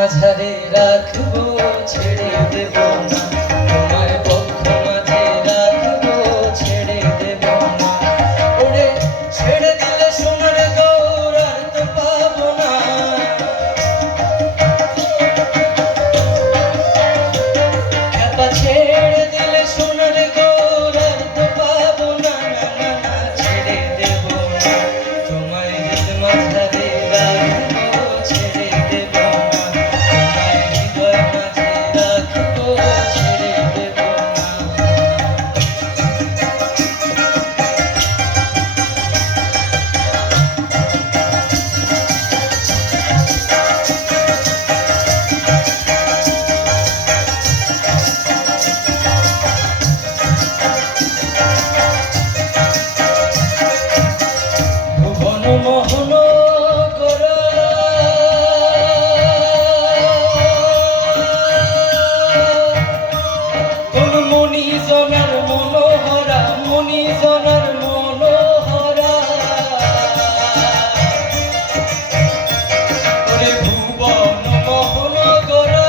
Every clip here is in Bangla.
মাঝারে রাখবো, ছেড়ে দেব না তোমায়, বক্ষ মাঝে রাখবো, ছেড়ে দেব না। ওরে ছেড়ে দিলে সোনার গৌর আর তো পাবো না, খেপা ছেড়ে দিলে সোনার গৌর আর তো পাবো না, না না না ছেড়ে দেব না তোমায়, হৃদ মাঝারে রাখবো, ছেড়ে দেব না তোমায়, হৃদয় মাঝে রাখবো, ছেড়ে দেব না। ভুবন মোহন করা কোন মনি জনার মনোহরা, মনি জনার মনোহরা, ওরে ভুবন মোহন করা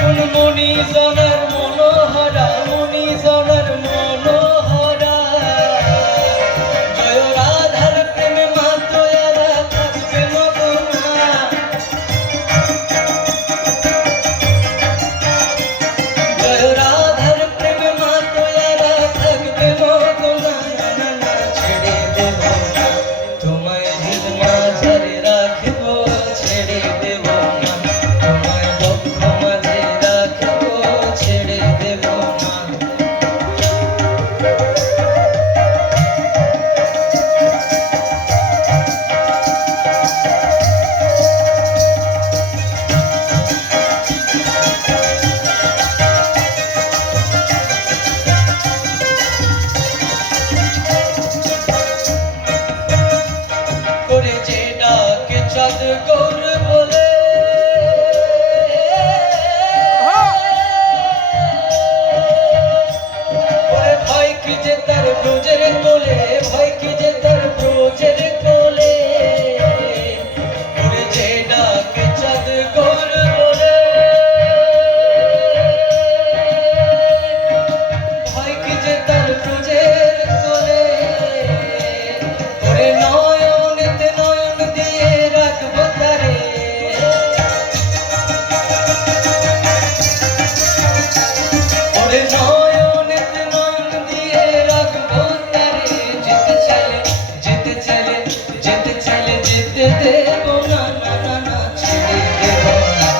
কোন মনি জনার মনোহরা, মনি জনার মনোহরা, জয় রাধার প্রেমে মাতোয়ারা থাকবে মগনা, জয় রাধার প্রেমে মাতোয়ারা থাকবে মগনা, না না না ছেড়ে দেব না তোমায়, হৃদ মাঝারে রাখবো, ছেড়ে দেব না তোমায়, বক্ষ মাঝে রাখবো, ছেড়ে দেব না। করে যে ডাকে চাঁদ গৌর বলে, ওরে ভয় কি যে তার ব্রজের কোলে, ভয় কি যে তার ব্রজের কোলে, করে যে ডাকে চাঁদ গৌর বলে, ভয় কি যে তার ব্রজের কোলে, ওরে নয়নেতে নয়ন দিয়ে রাখবো তারে, ওরে নয়নেতে নয়ন দিয়ে রাখবো তারে, যেতে চাইলে যেতে চাইলে যেতে চাইলে যেতে দেব না, না না না ছেড়ে দেব না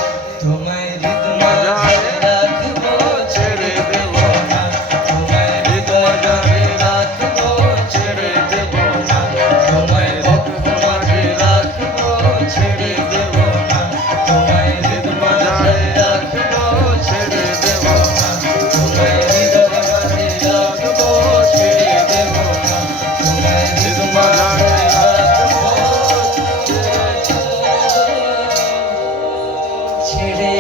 তোমায়, হৃদ মাঝারে রাখবো, ছেড়ে দেব না তোমায়, হৃদয় মাঝে রাখবো, ছেড়ে দেব না তোমায়, বক্ষ মাঝে রাখবো, ছেড়ে দেব না তোমায়, হৃদ মাঝে রাখবো, ছেড়ে দেব না তোমায়, হৃদয় মাঝে রাখবো, ছেড়ে দেব না তোমায়, হৃদ মাঝে রাখবো, ছেড়ে